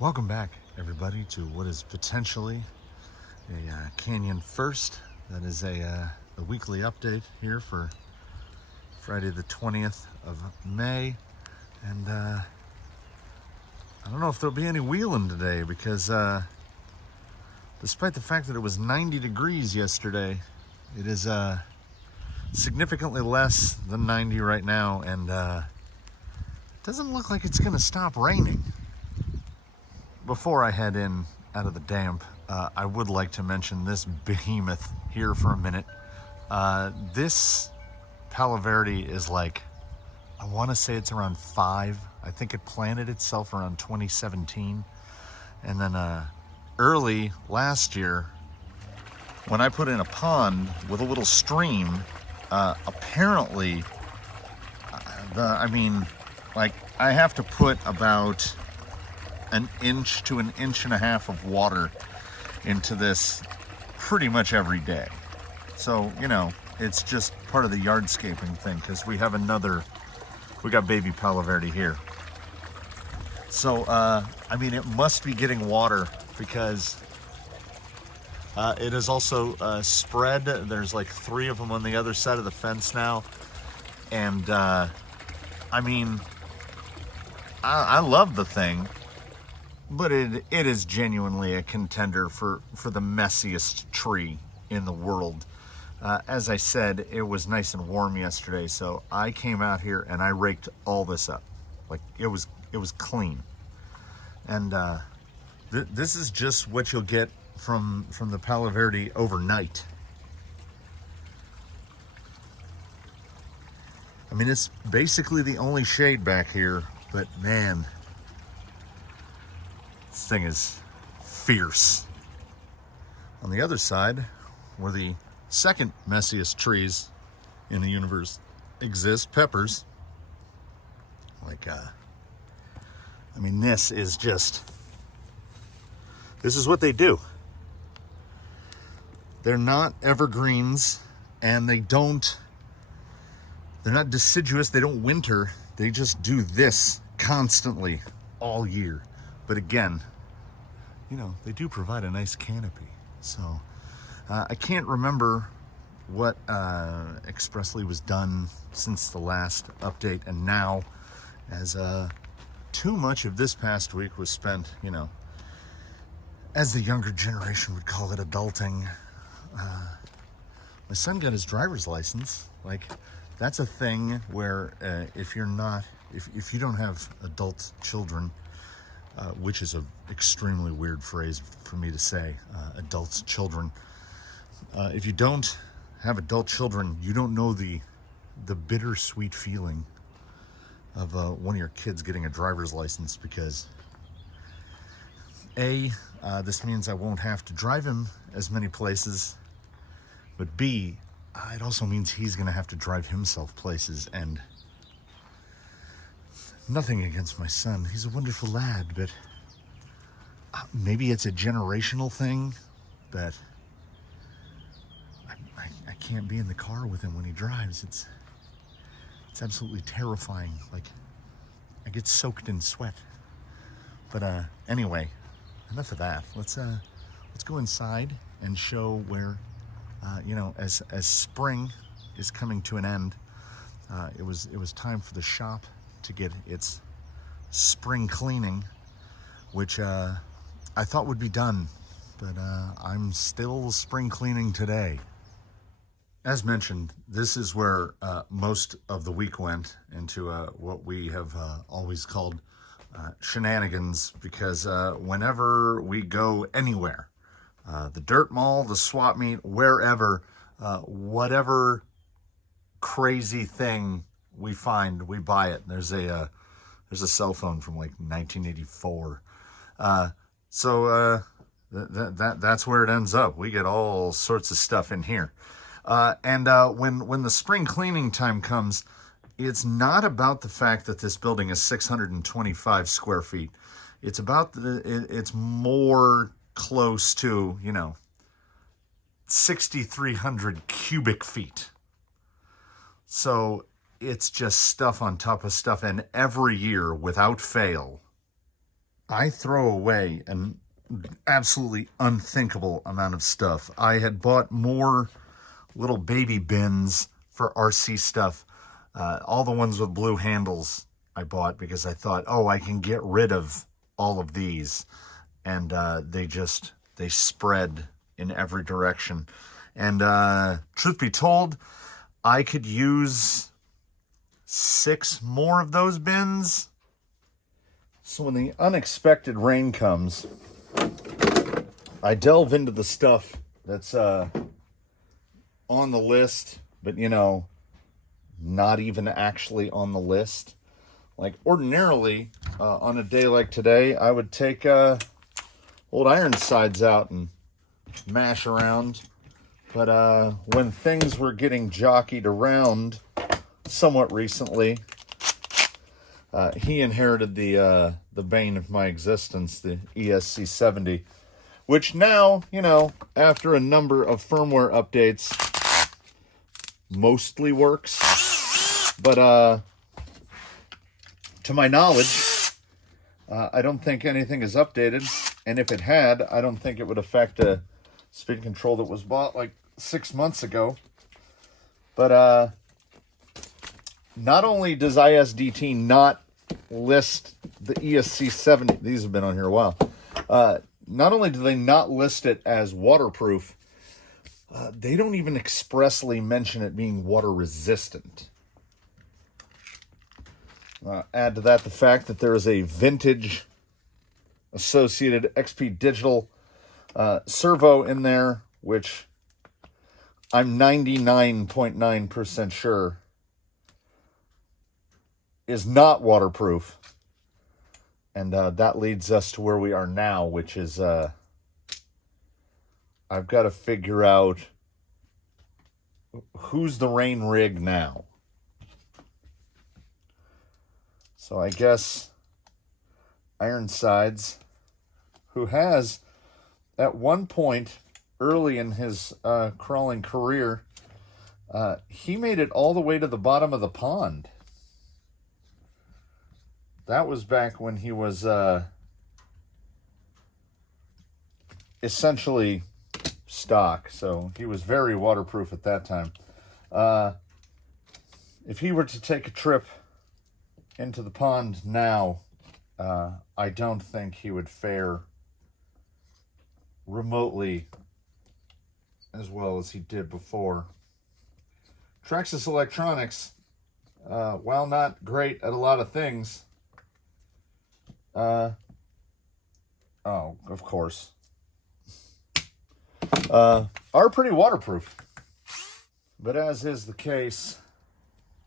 Welcome back, everybody, to what is potentially a Canyon First. That is a weekly update here for Friday the 20th of May. And I don't know if there'll be any wheeling today because despite the fact that it was 90 degrees yesterday, it is significantly less than 90 right now, and it doesn't look like it's going to stop raining. Before I head in out of the damp, I would like to mention this behemoth here for a minute. This Palo Verde is like, I want to say it's around 5. I think it planted itself around 2017. And then early last year, when I put in a pond with a little stream, apparently, I have to put about an inch to an inch and a half of water into this pretty much every day. So, it's just part of the yardscaping thing because we got baby Palo Verde here. So, it must be getting water because it is also spread. There's like 3 of them on the other side of the fence now. And, I love the thing. But it is genuinely a contender for the messiest tree in the world. As I said, it was nice and warm yesterday, so I came out here and I raked all this up. Like, it was clean. And this is just what you'll get from the Palo Verde overnight. It's basically the only shade back here, but man, this thing is fierce. On the other side, where the second messiest trees in the universe exist, peppers. This is what they do. They're not evergreens, and they're not deciduous, they don't winter. They just do this constantly all year. But again, they do provide a nice canopy. So I can't remember what expressly was done since the last update and now, as too much of this past week was spent, as the younger generation would call it, adulting. My son got his driver's license. That's a thing where if you don't have adult children, which is an extremely weird phrase for me to say, adults, children. If you don't have adult children, you don't know the bittersweet feeling of one of your kids getting a driver's license, because A, this means I won't have to drive him as many places, but B, it also means he's going to have to drive himself places. And nothing against my son. He's a wonderful lad, but maybe it's a generational thing that I can't be in the car with him when he drives. It's absolutely terrifying. I get soaked in sweat. But anyway, enough of that. Let's go inside and show where, as spring is coming to an end, it was time for the shop to get its spring cleaning, which I thought would be done, but I'm still spring cleaning today. As mentioned, this is where most of the week went into what we have always called shenanigans, because whenever we go anywhere, the dirt mall, the swap meet, wherever, whatever crazy thing we find, we buy it. There's a cell phone from 1984. That's where it ends up. We get all sorts of stuff in here. And when the spring cleaning time comes, it's not about the fact that this building is 625 square feet. It's about it's more close to, 6,300 cubic feet. So it's just stuff on top of stuff. And every year, without fail, I throw away an absolutely unthinkable amount of stuff. I had bought more little baby bins for RC stuff. All the ones with blue handles I bought because I thought, oh, I can get rid of all of these. And they spread in every direction. And truth be told, I could use 6 more of those bins. So when the unexpected rain comes, I delve into the stuff that's on the list, but not even actually on the list. Like ordinarily, on a day like today, I would take old Ironsides out and mash around. But when things were getting jockeyed around somewhat recently, he inherited the bane of my existence, the ESC70, which now, after a number of firmware updates, mostly works. But to my knowledge, I don't think anything is updated. And if it had, I don't think it would affect a speed control that was bought like 6 months ago. But not only does ISDT not list the ESC70, these have been on here a while. Not only do they not list it as waterproof, they don't even expressly mention it being water resistant. Add to that the fact that there is a vintage associated XP Digital servo in there, which I'm 99.9% sure is not waterproof. And that leads us to where we are now, which is I've got to figure out who's the rain rig now. So I guess Ironsides, who has at one point early in his crawling career, he made it all the way to the bottom of the pond. That was back when he was essentially stock, so he was very waterproof at that time. If he were to take a trip into the pond now, I don't think he would fare remotely as well as he did before. Traxxas Electronics, while not great at a lot of things, oh, of course, are pretty waterproof. But as is the case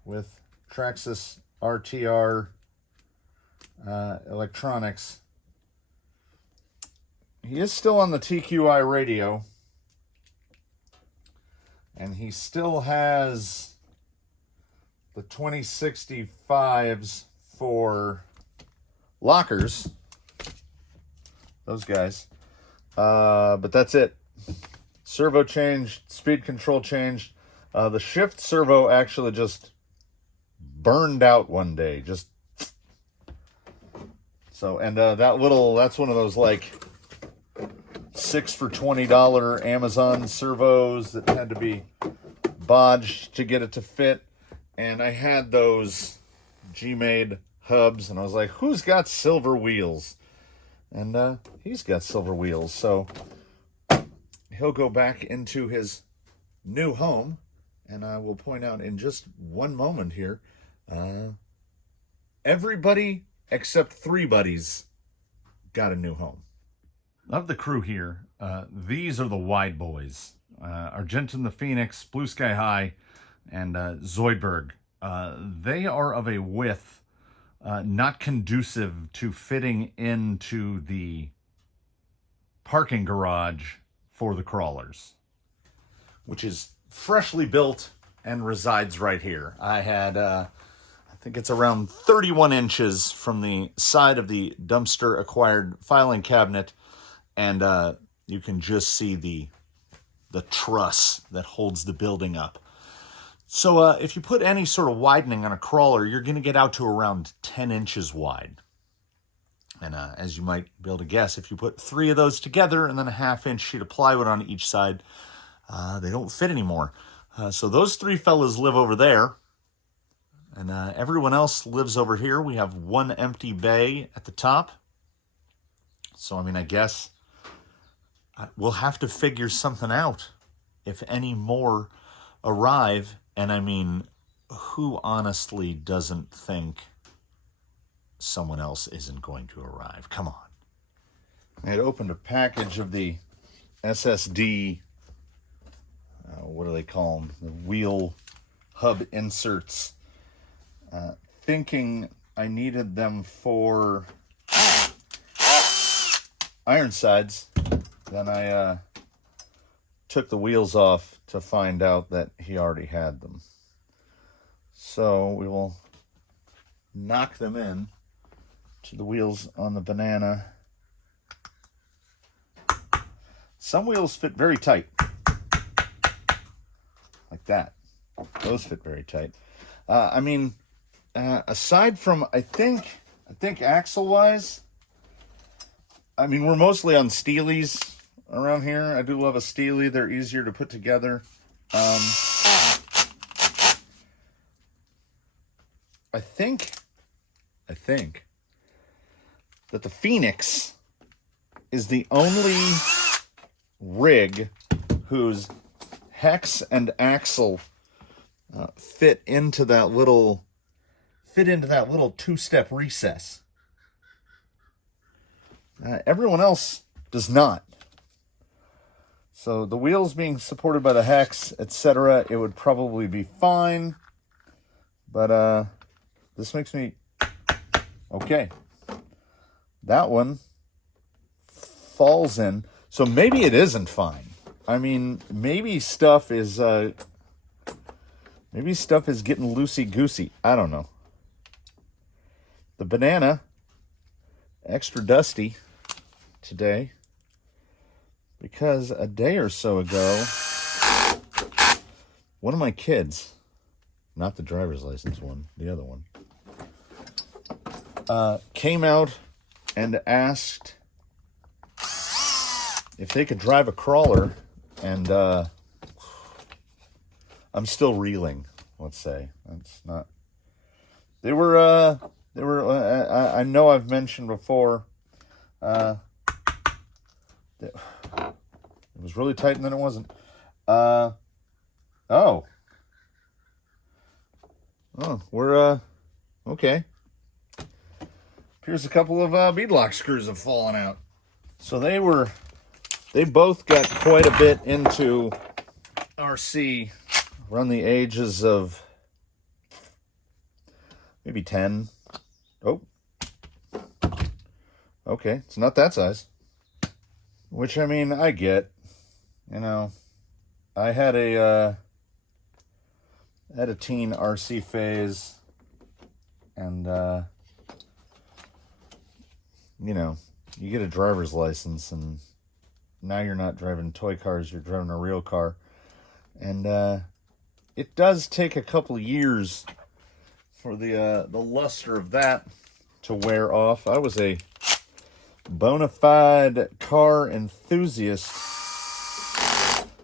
with Traxxas RTR Electronics, he is still on the TQI radio, and he still has the 2065s for lockers, those guys, but that's it. Servo changed, speed control changed. The shift servo actually just burned out one day, and that's one of those like 6 for $20 Amazon servos that had to be bodged to get it to fit. And I had those G-made hubs, and I was like, who's got silver wheels? And he's got silver wheels, so he'll go back into his new home, and I will point out in just one moment here, everybody except 3 buddies got a new home. Of the crew here, these are the wide boys. Argentum the Phoenix, Blue Sky High, and Zoidberg. They are of a width not conducive to fitting into the parking garage for the crawlers, which is freshly built and resides right here. I had, I think it's around 31 inches from the side of the dumpster acquired filing cabinet, and you can just see the truss that holds the building up. So if you put any sort of widening on a crawler, you're going to get out to around 10 inches wide. And as you might be able to guess, if you put 3 of those together and then a 1/2-inch sheet of plywood on each side, they don't fit anymore. So those 3 fellas live over there, and everyone else lives over here. We have 1 empty bay at the top. So, I mean, I guess we'll have to figure something out if any more arrive. And I mean, who honestly doesn't think someone else isn't going to arrive? Come on. I had opened a package of the SSD, what do they call them? The wheel hub inserts, thinking I needed them for iron sides. Then I took the wheels off to find out that he already had them. So we will knock them in to the wheels on the banana. Some wheels fit very tight. Like that. Those fit very tight. I mean, aside from, I think axle-wise, I mean, we're mostly on Steelies around here. I do love a Steely. They're easier to put together. I think that the Phoenix is the only rig whose hex and axle fit into that little 2-step recess. Everyone else does not. So the wheels being supported by the hex, etc., it would probably be fine. But this makes me okay. That one falls in. So maybe it isn't fine. I mean, maybe stuff is getting loosey-goosey. I don't know. The banana, extra dusty today, because a day or so ago, one of my kids, not the driver's license one, the other one, came out and asked if they could drive a crawler, and I'm still reeling, let's say. That's not... They were, I know I've mentioned before, it was really tight and then it wasn't. We're, okay. Here's a couple of beadlock screws have fallen out. So they both got quite a bit into RC around the ages of maybe 10. Oh. Okay, it's not that size. Which, I mean, I get. You know, I had a teen RC phase, and you know, you get a driver's license, and now you're not driving toy cars, you're driving a real car. And it does take a couple years for the luster of that to wear off. I was a bona fide car enthusiast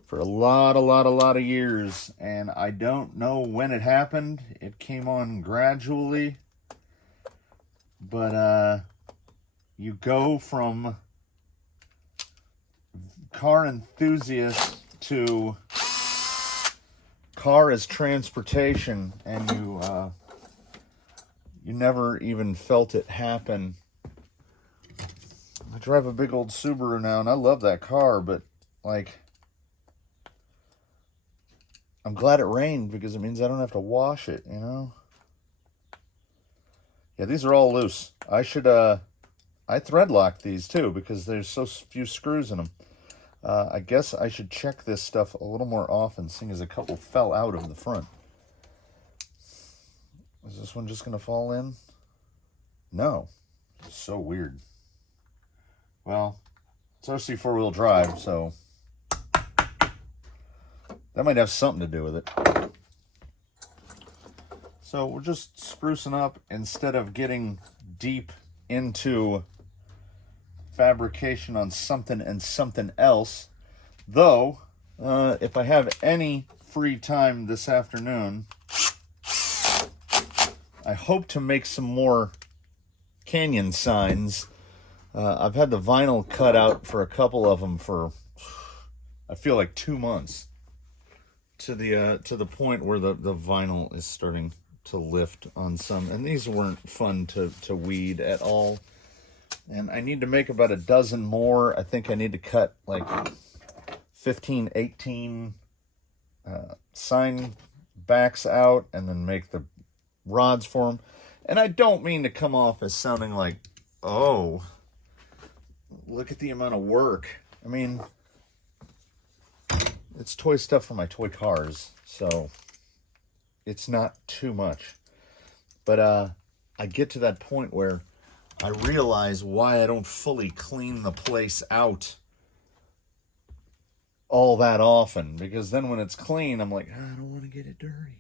for a lot of years, and I don't know when it happened. It came on gradually, but you go from car enthusiast to car as transportation, and you never even felt it happen. I drive a big old Subaru now, and I love that car, but, like, I'm glad it rained because it means I don't have to wash it, you know? Yeah, these are all loose. I should, I thread lock these, too, because there's so few screws in them. I guess I should check this stuff a little more often, seeing as a couple fell out of the front. Is this one just going to fall in? No. It's so weird. Well, it's RC four-wheel drive, so that might have something to do with it. So we're just sprucing up instead of getting deep into fabrication on something and something else. Though, if I have any free time this afternoon, I hope to make some more canyon signs. I've had the vinyl cut out for a couple of them for, I feel like 2 months, to the point where the vinyl is starting to lift on some, and these weren't fun to weed at all. And I need to make about a dozen more. I think I need to cut like 15, 18 sign backs out and then make the rods for them. And I don't mean to come off as sounding like, oh, look at the amount of work. I mean, it's toy stuff for my toy cars, so it's not too much. But I get to that point where I realize why I don't fully clean the place out all that often. Because then when it's clean, I'm like, I don't want to get it dirty.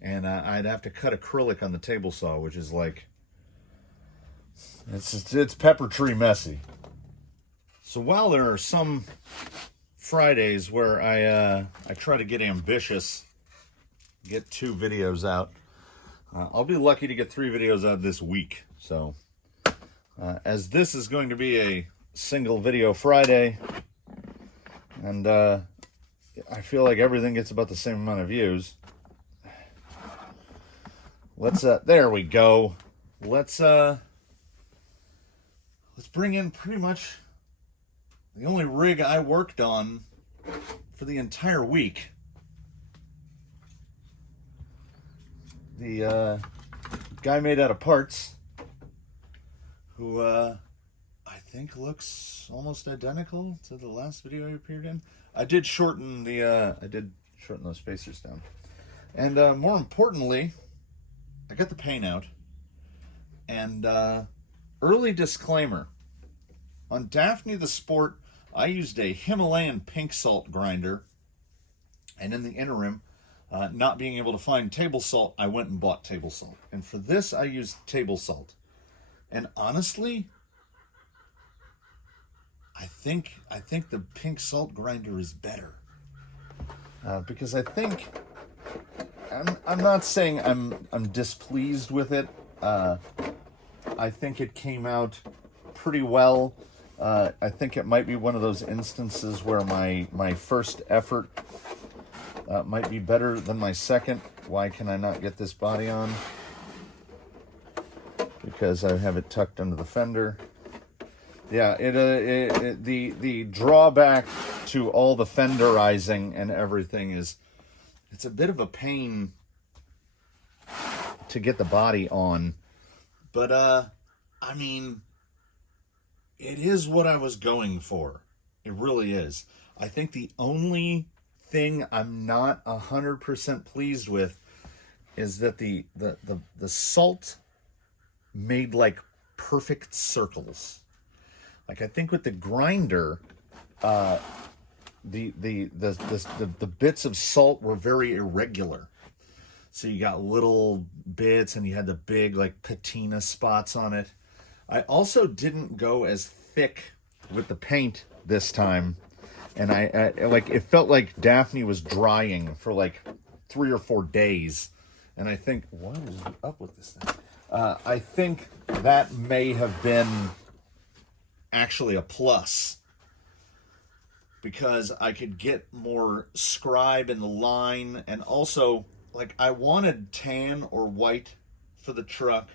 And I'd have to cut acrylic on the table saw, which is like, it's pepper tree messy. So while there are some Fridays where I try to get ambitious, get 2 videos out, I'll be lucky to get 3 videos out this week. So as this is going to be a single video Friday, and I feel like everything gets about the same amount of views, let's there we go. Let's bring in pretty much the only rig I worked on for the entire week. The guy made out of parts, who I think looks almost identical to the last video he appeared in. I did shorten those spacers down, and more importantly, I got the paint out. And early disclaimer: on Daphne the Sport, I used a Himalayan pink salt grinder, and in the interim, not being able to find table salt, I went and bought table salt. And for this, I used table salt. And honestly, I think the pink salt grinder is better, because I think I'm not saying I'm displeased with it. I think it came out pretty well. I think it might be one of those instances where my first effort might be better than my second. Why can I not get this body on? Because I have it tucked under the fender. Yeah, the drawback to all the fenderizing and everything is it's a bit of a pain to get the body on. But I mean, it is what I was going for. It really is. I think the only thing I'm not 100% pleased with is that the salt made like perfect circles. Like, I think with the grinder, the bits of salt were very irregular. So you got little bits, and you had the big like patina spots on it. I also didn't go as thick with the paint this time, and I like, it felt like Daphne was drying for like 3 or 4 days, and I think, what is up with this thing? I think that may have been actually a plus, because I could get more scribe in the line, and also, like, I wanted tan or white for the truck,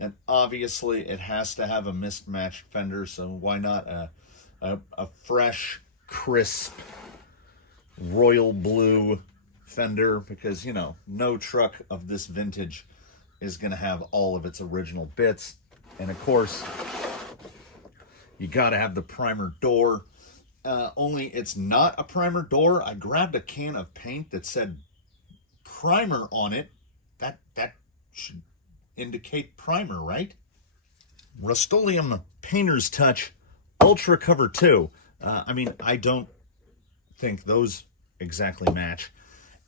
and obviously it has to have a mismatched fender, so why not a fresh, crisp, royal blue fender? Because, you know, no truck of this vintage is going to have all of its original bits. And of course, you got to have the primer door. Only it's not a primer door. I grabbed a can of paint that said primer on it. That should indicate primer, right? Rust-Oleum Painter's Touch Ultra Cover 2. I mean, I don't think those exactly match.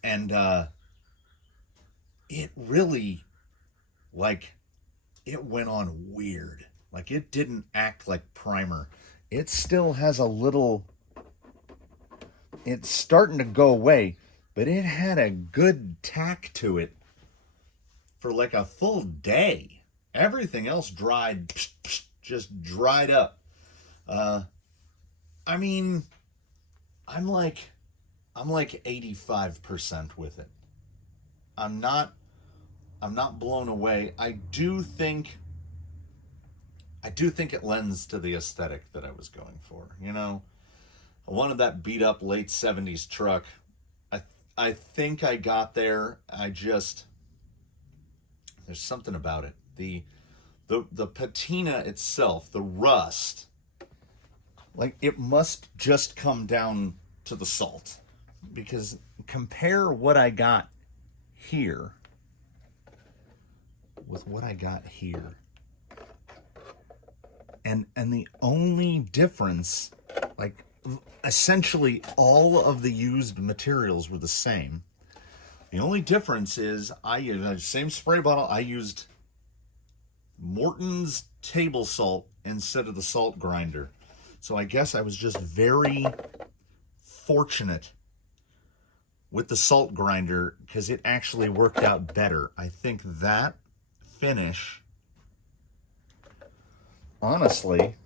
And it really, like, it went on weird. Like, it didn't act like primer. It still has a little, it's starting to go away, but it had a good tack to it for like a full day. Everything else dried, just dried up. I mean, I'm like 85% with it. I'm not blown away. I do think it lends to the aesthetic that I was going for. You know, I wanted that beat up late 70s truck. I think I got there. There's something about it. The patina itself, the rust, like, it must just come down to the salt. Because compare what I got here with what I got here. And the only difference, like, essentially all of the used materials were the same. The only difference is I used the same spray bottle. I used Morton's table salt instead of the salt grinder. So I guess I was just very fortunate with the salt grinder because it actually worked out better. I think that finish, honestly,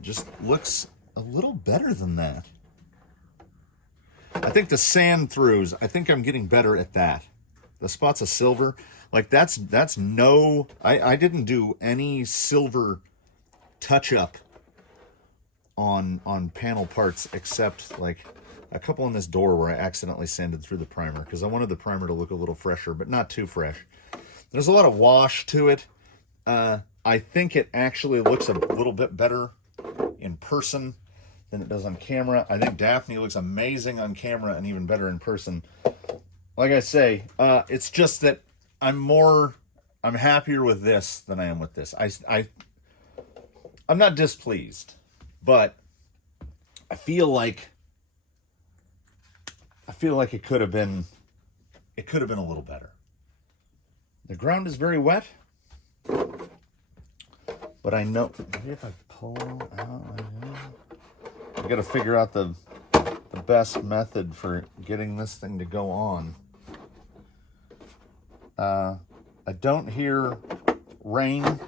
just looks a little better than that. I think the sand throughs, I think I'm getting better at that. The spots of silver, like, that's no, I didn't do any silver touch up on panel parts except like a couple on this door where I accidentally sanded through the primer because I wanted the primer to look a little fresher, but not too fresh. There's a lot of wash to it. I think it actually looks a little bit better in person than it does on camera. I think Daphne looks amazing on camera and even better in person. Like I say, it's just that I'm happier with this than I am with this. I'm not displeased, but I feel like it could have been a little better. The ground is very wet, but I know, maybe if I pull out, I got to figure out the best method for getting this thing to go on. I don't hear rain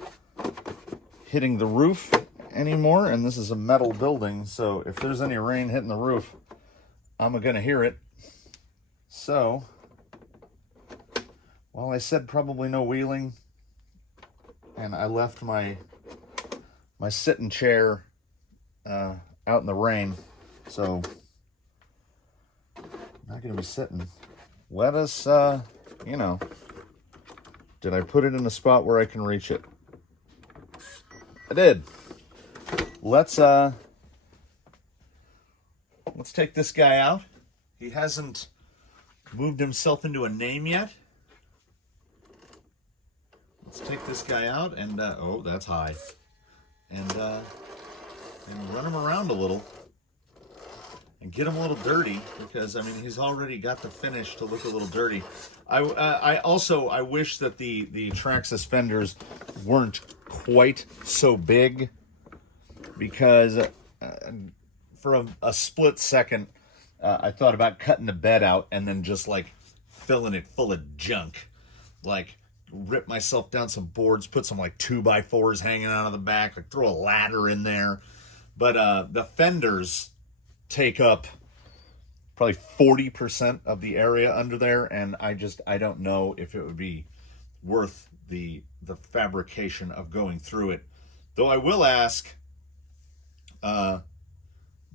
hitting the roof anymore, and this is a metal building, so if there's any rain hitting the roof, I'm gonna hear it. So, well, I said probably no wheeling, and I left my sitting chair out in the rain, so I'm not gonna be sitting. Let us, did I put it in a spot where I can reach it? I did. Let's take this guy out. He hasn't moved himself into a name yet. Let's take this guy out and oh, that's high. And run him around a little and get him a little dirty because, I mean, he's already got the finish to look a little dirty. I wish that the Traxxas fenders weren't quite so big because for a split second I thought about cutting the bed out and then just like filling it full of junk, like rip myself down some boards, put some like 2x4s hanging out of the back, like throw a ladder in there. But the fenders take up probably 40% of the area under there, and I don't know if it would be worth the fabrication of going through it. Though I will ask,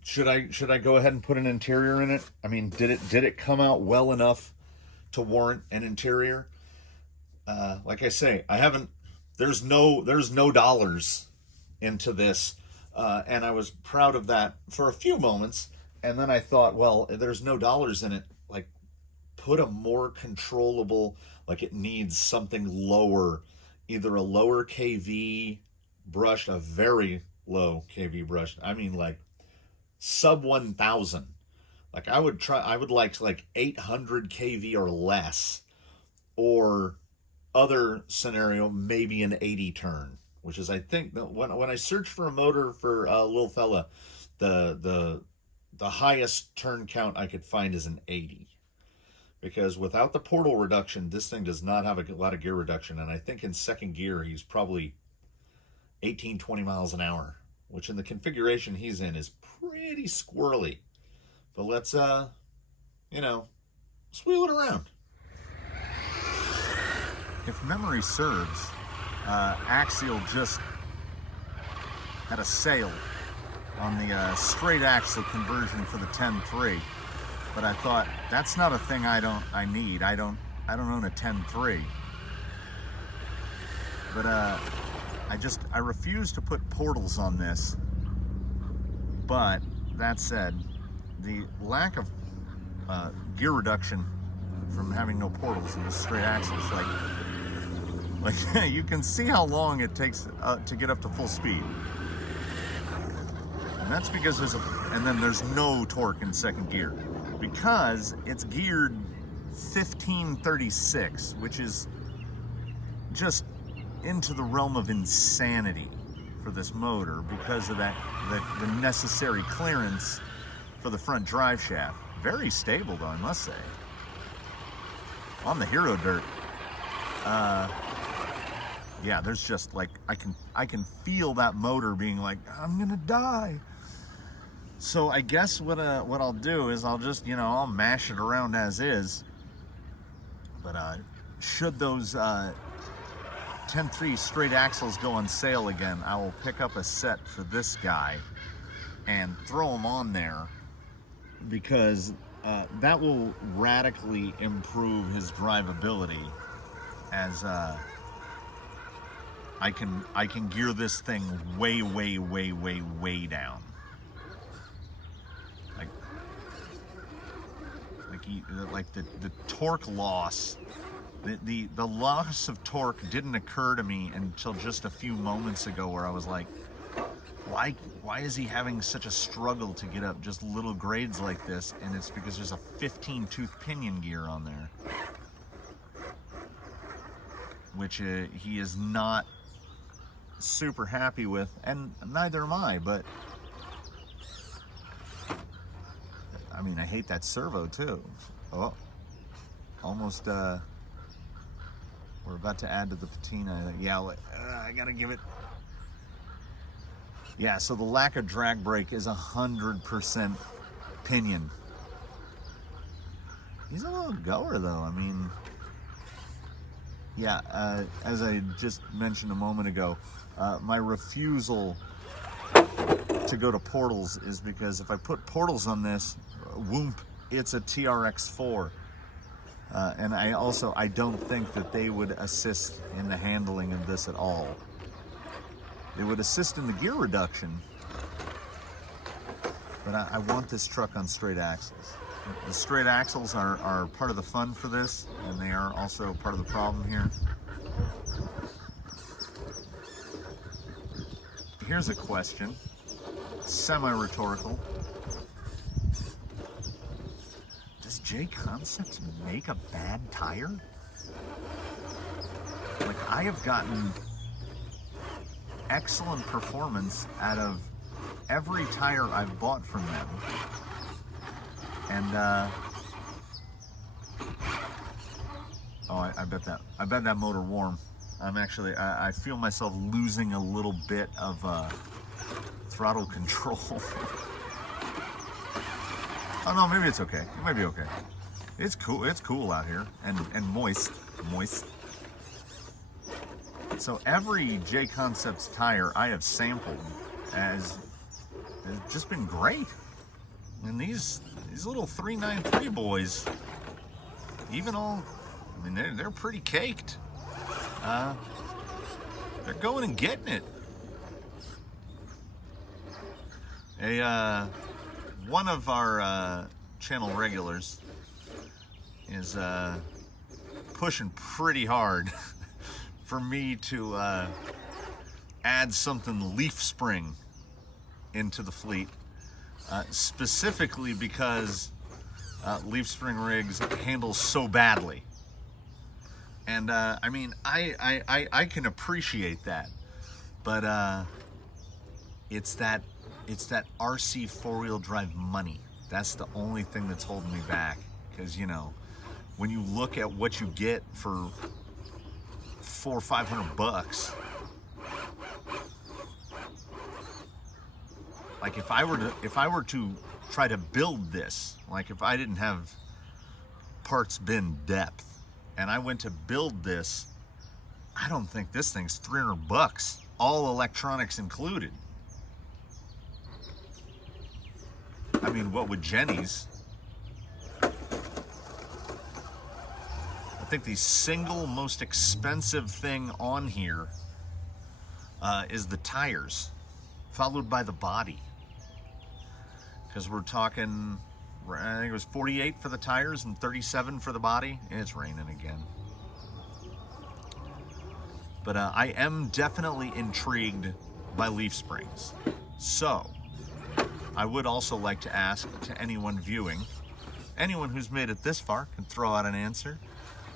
should I go ahead and put an interior in it? I mean, did it come out well enough to warrant an interior? Like I say, I haven't. There's no dollars into this, and I was proud of that for a few moments. And then I thought, well, there's no dollars in it. Like, put a more controllable. Like, it needs something lower, either a lower kV brush, a very low kV brush. I mean, like sub 1,000. Like, I would like 800 kV or less, or other scenario, maybe an 80 turn which is, I think, when I search for a motor for a little fella, the highest turn count I could find is an 80. Because without the portal reduction, this thing does not have a lot of gear reduction. And I think in second gear, he's probably 18, 20 miles an hour, which in the configuration he's in is pretty squirrely. But let's, you know, let's wheel it around. If memory serves, Axial just had a sale on the straight axle conversion for the 10.3. But I thought, that's not a thing I need. I don't own a 10.3. But I refuse to put portals on this. But that said, the lack of gear reduction from having no portals and just straight axles, like you can see how long it takes to get up to full speed. And that's because there's no torque in second gear, because it's geared 1536, which is just into the realm of insanity for this motor because of the necessary clearance for the front drive shaft. Very stable though, I must say. On the Hero Dirt, yeah, there's just like, I can feel that motor being like, I'm gonna die. So I guess what I'll do is I'll just, I'll mash it around as is. But should those 10.3 straight axles go on sale again, I will pick up a set for this guy and throw them on there, because that will radically improve his drivability, as I can gear this thing way down. Like the torque loss, the loss of torque didn't occur to me until just a few moments ago, where I was like, why is he having such a struggle to get up just little grades like this? And it's because there's a 15-tooth pinion gear on there, which he is not super happy with, and neither am I. But I mean, I hate that servo too. Oh, almost, we're about to add to the patina. Yeah, I gotta give it. Yeah, so the lack of drag brake is 100% pinion. He's a little goer though. I mean, yeah, as I just mentioned a moment ago, my refusal to go to portals is because if I put portals on this, whoomp, it's a TRX4. And I don't think that they would assist in the handling of this at all. They would assist in the gear reduction, but I want this truck on straight axles. The straight axles are part of the fun for this, and they are also part of the problem here. Here's a question, semi-rhetorical. Does J-Concepts make a bad tire? Like, I have gotten excellent performance out of every tire I've bought from them. And I bet that motor warm. I feel myself losing a little bit of throttle control. Oh no, maybe it's okay. It might be okay. It's cool. It's cool out here and moist. So every J-Concepts tire I have sampled has just been great. And these little 393 boys, even all, I mean, they're pretty caked. They're going and getting it. One of our channel regulars is pushing pretty hard for me to add something leaf spring into the fleet, specifically because leaf spring rigs handle so badly. And I mean, I can appreciate that, But it's that RC four-wheel drive money. That's the only thing that's holding me back. Because, you know, when you look at what you get for $400 or $500, like if I were to try to build this, like if I didn't have parts bin depth and I went to build this, I don't think this thing's $300, all electronics included. I mean, what would Jenny's? I think the single most expensive thing on here is the tires, followed by the body. Because we're talking, I think it was 48 for the tires and 37 for the body. It's raining again. But I am definitely intrigued by leaf springs. So, I would also like to ask to anyone viewing, anyone who's made it this far can throw out an answer.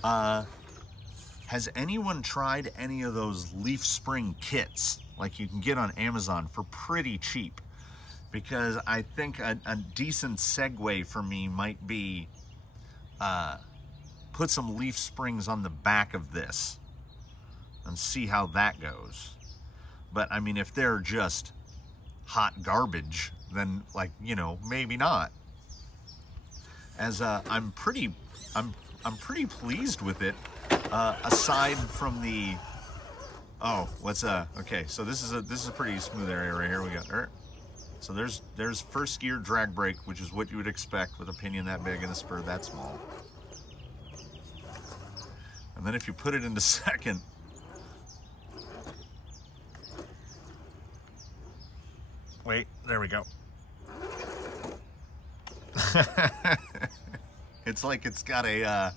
Has anyone tried any of those leaf spring kits like you can get on Amazon for pretty cheap? Because I think a decent segue for me might be put some leaf springs on the back of this and see how that goes. But I mean, if they're just hot garbage, then, like, you know, maybe not. As I'm pretty pleased with it. Aside from the, okay, so this is a pretty smooth area right here. We got, so there's first gear drag brake, which is what you would expect with a pinion that big and a spur that small. And then if you put it into second, wait, there we go. It's like it's got a,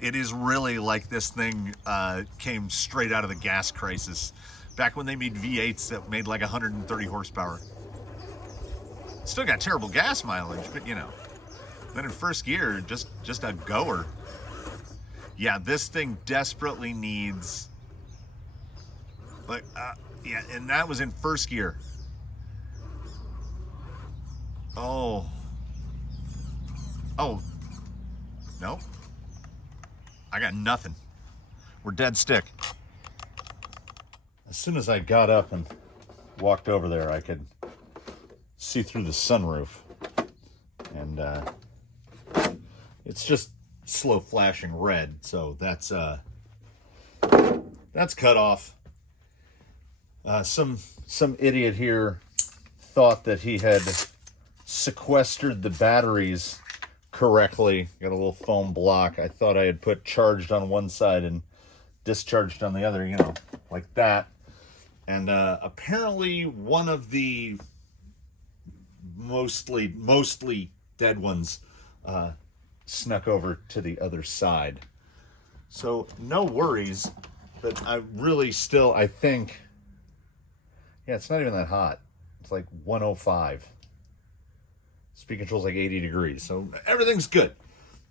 it is really like this thing came straight out of the gas crisis. Back when they made V8s that made like 130 horsepower. Still got terrible gas mileage, but you know. Then in first gear, just a goer. Yeah, this thing desperately needs, like, yeah, and that was in first gear. Oh, no, I got nothing. We're dead stick. As soon as I got up and walked over there, I could see through the sunroof, and it's just slow flashing red, so that's cut off. Some idiot here thought that he had sequestered the batteries correctly. Got a little foam block. I thought I had put charged on one side and discharged on the other, you know, like that. And apparently one of the mostly dead ones snuck over to the other side. So no worries, but I really still, I think, yeah, it's not even that hot. It's like 105. Speed control's like 80 degrees, so everything's good.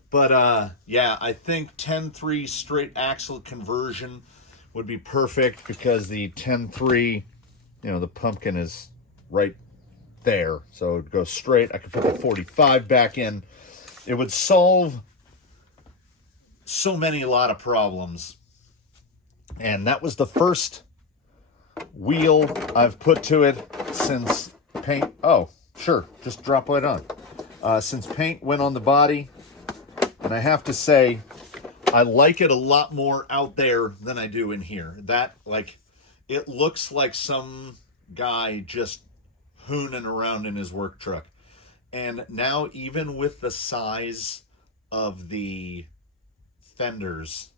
But yeah, I think 10-3 straight axle conversion would be perfect, because the 10-3, you know, the pumpkin is right there, so it would go straight. I could put the 45 back in. It would solve a lot of problems. And that was the first wheel I've put to it since paint. Oh, sure, just drop right on. Since paint went on the body, and I have to say, I like it a lot more out there than I do in here. That, like, it looks like some guy just hooning around in his work truck. And now, even with the size of the fenders,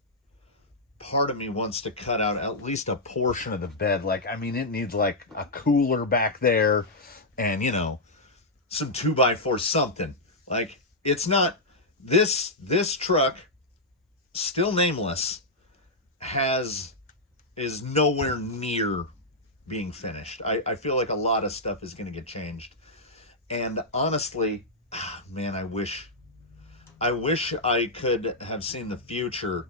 part of me wants to cut out at least a portion of the bed. Like, I mean, it needs like a cooler back there and, you know, some 2x4 something. Like, it's not, this truck, still nameless, is nowhere near being finished. I feel like a lot of stuff is going to get changed. And honestly, man, I wish I could have seen the future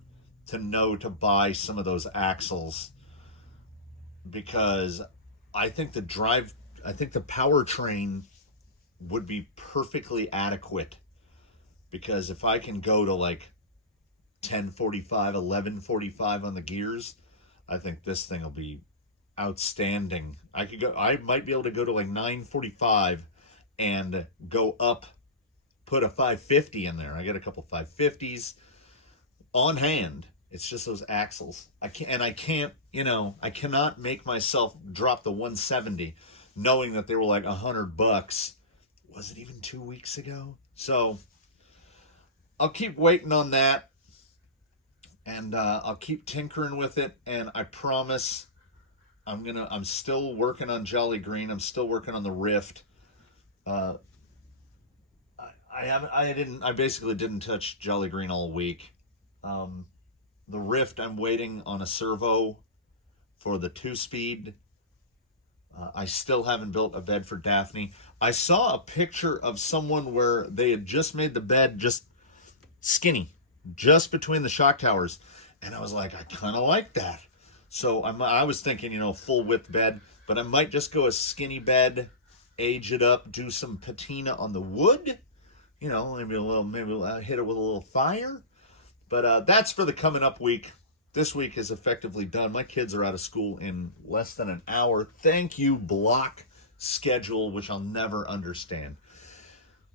to know to buy some of those axles because I think the powertrain would be perfectly adequate, because if I can go to like 1045, 1145 on the gears, I think this thing will be outstanding. I might be able to go to like 945 and go up, put a 550 in there. I got a couple 550s on hand. It's just those axles. I cannot make myself drop the 170 knowing that they were like $100. Was it even 2 weeks ago? So I'll keep waiting on that, and I'll keep tinkering with it. And I promise, I'm still working on Jolly Green. I'm still working on the Rift. I basically didn't touch Jolly Green all week. The Rift, I'm waiting on a servo for the 2-speed. I still haven't built a bed for Daphne. I saw a picture of someone where they had just made the bed just skinny, just between the shock towers. And I was like, I kind of like that. So I was thinking, full width bed, but I might just go a skinny bed, age it up, do some patina on the wood, maybe we'll hit it with a little fire. But that's for the coming up week. This week is effectively done. My kids are out of school in less than an hour. Thank you, block schedule, which I'll never understand.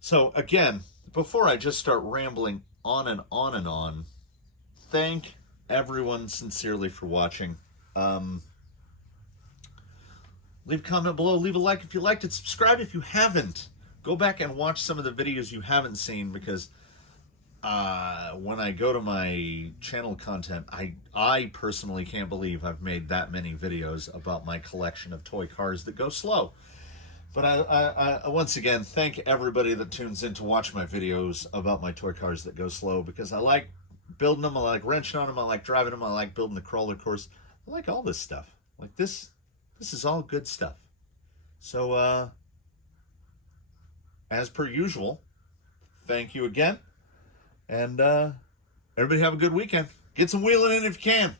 So again, before I just start rambling on and on and on, thank everyone sincerely for watching. Leave a comment below. Leave a like if you liked it. Subscribe if you haven't. Go back and watch some of the videos you haven't seen, because when I go to my channel content, I personally can't believe I've made that many videos about my collection of toy cars that go slow. But I once again thank everybody that tunes in to watch my videos about my toy cars that go slow, because I like building them, I like wrenching on them, I like driving them, I like building the crawler course. I like all this stuff. Like this is all good stuff. So as per usual, thank you again. And everybody have a good weekend. Get some wheeling in if you can.